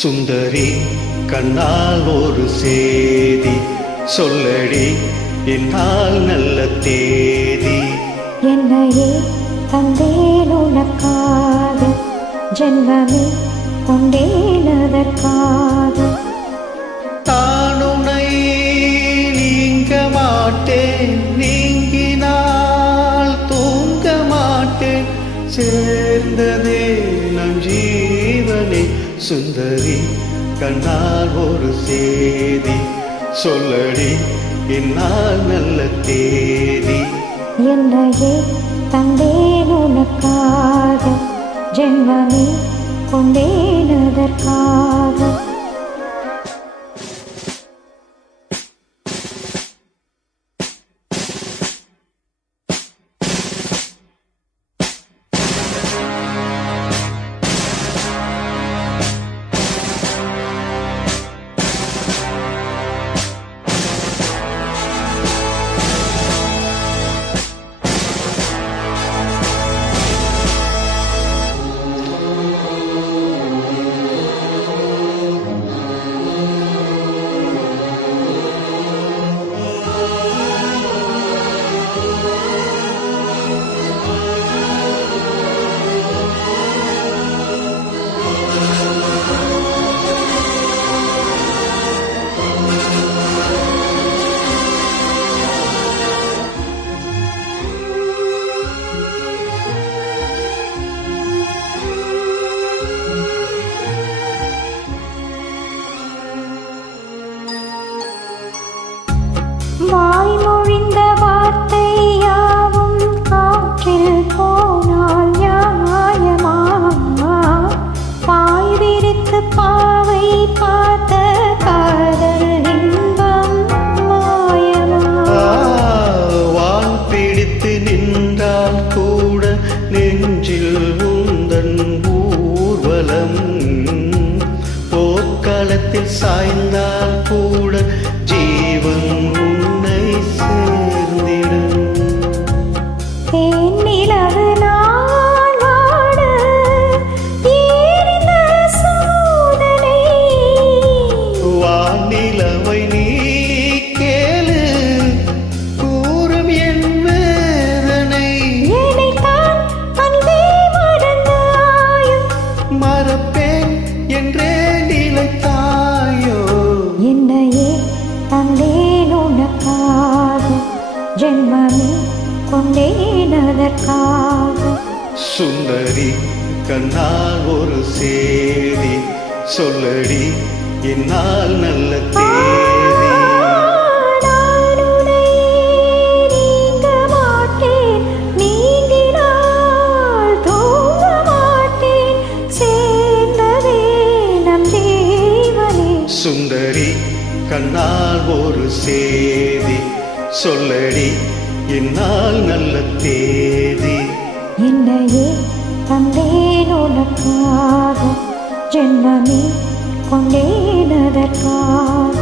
சுந்தரி கண்ணால் ஒரு சேதி சொல்லடி என்னால் நல்ல தேதி. என்னையே தந்தேன் உனக்காக, ஜென்மமே கொண்டேன் அதற்காக. தானுனை நீங்க மாட்டேன், நீங்கினால் தூங்க மாட்டேன், சேர்ந்ததே நம் ஜீவனே. சுந்தரி கண்ணால் ஒரு சேதி சொல்லடி என்னால் நல்ல தேதி. என்னையே தந்தேன் உனக்காக, ஜென்மமே கொண்டேன் அதற்காக. வாய்மொழிந்த வார்த்தை யாவும் காற்றில் போனால் நியாயமா? பாய் விரித்து பாவை பார்த்த காதல் இன்பம் மாயமா? வான் பிடித்து நின்றால் கூட நெஞ்சில் உந்தன் ஊர்வலம், போர்க்களத்தில் சாய்ந்தால் கூட ஜீவன் உன்னை சேர்ந்திடும். தேனிலவு நான் வாட ஏறின சோதனை, வானிலவை நீ கேளு கூறும் என் வேதனை. என்னைத்தான் அன்பே மறந்தாயோ, மறப்பேன் என்றே நிலைத்தாயோ. என்னையே தந்தேன் உனக்காக, ஜென்மமே கொண்டேன் அதற்காக. சுந்தரி கண்ணால் ஒரு சேதி சொல்லடி என்னால் நல்ல தேதி. நான் உன்னை நீங்க மாட்டேன், நீங்கினால் தூங்க மாட்டேன், சேர்ந்ததே நம் ஜீவனே. சுந்தரி கண்ணால் ஒரு சேதி சொல்லடி என்னால் நல்ல தேதி. என்னையே தந்தேன் உனக்காக, ஜென்மமே கொண்டேன் அதற்காக.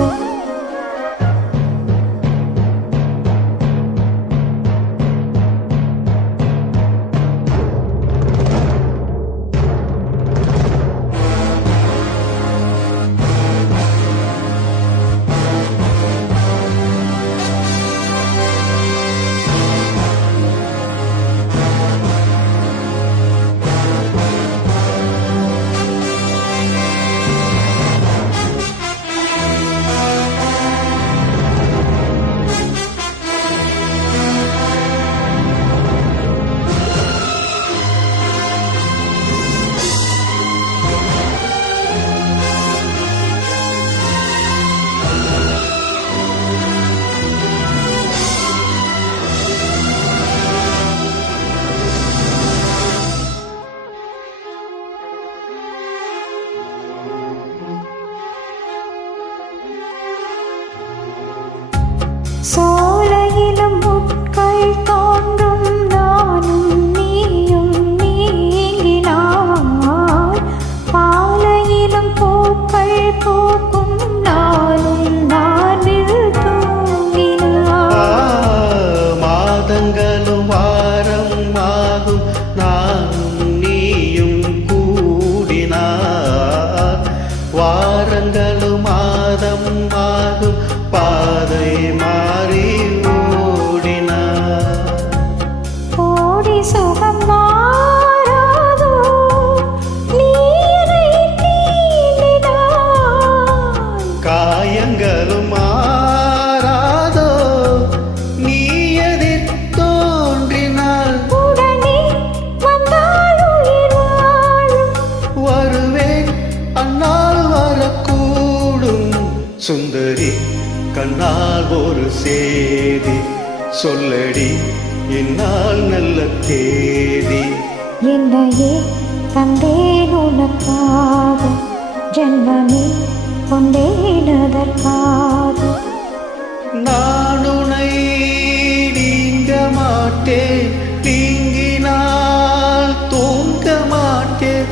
சோலையிலும் முட்கள் தோன்றும் நானும் நீயும் நீங்கினார், பாலையிலும் பூக்கள் பூக்கும் நானும் நானில் தூங்கினார். மாதங்களும் வாரம் ஆகும் நானும் நீயும் கூடினார், சுந்தரி கண்ணால் ஒரு சேதி சொல்லடி இந்நாள் நல்ல தேதி. என்னையே தந்தேன் உனக்காக, ஜென்மமே கொண்டேனதற்காக. நான் உனை நீங்க மாட்டேன், நீங்கினால் தூங்க மாட்டேன்,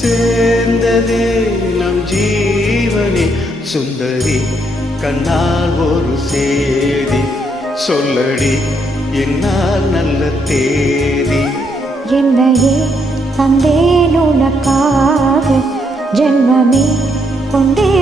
சேர்ந்ததே நம் ஜீவனே. சுந்தரி கண்ணால் ஒரு சேதி சொல்லடி இந்நாள் நல்ல தேதி. என்னையே தந்தேன் உனக்காக, ஜென்மமே கொண்டே